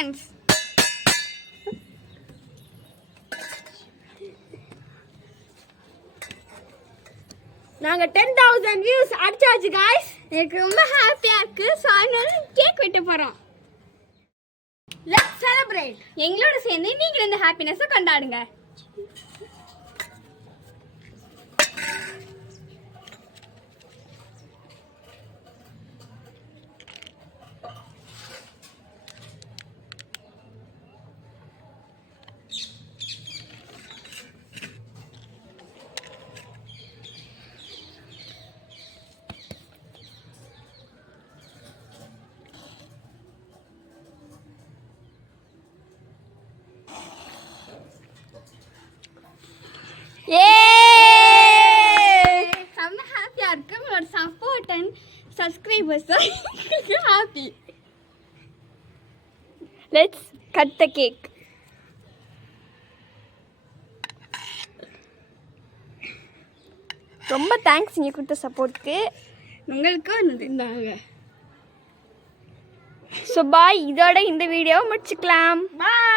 seconds. நாங்க 10,000 views அடிச்சாச்சு guys. எனக்கு ரொம்ப ஹாப்பியா இருக்கு. சோ அதனால கேக் வெட்ட போறோம். Let's celebrate. எங்களோட சேர்ந்து நீங்க இந்த ஹாப்பினஸை கொண்டாடுங்க. செம்ம ஹாப்பியா இருக்கு. உங்களோட support and subscribers happy. Let's cut the cake. ரொம்ப தேங்க்ஸ் நீங்கள் கொடுத்த சப்போர்ட்டுக்கு. உங்களுக்கும் இருந்தாங்க. So bye. இதோட இந்த வீடியோவை முடிச்சுக்கலாம். பாய்.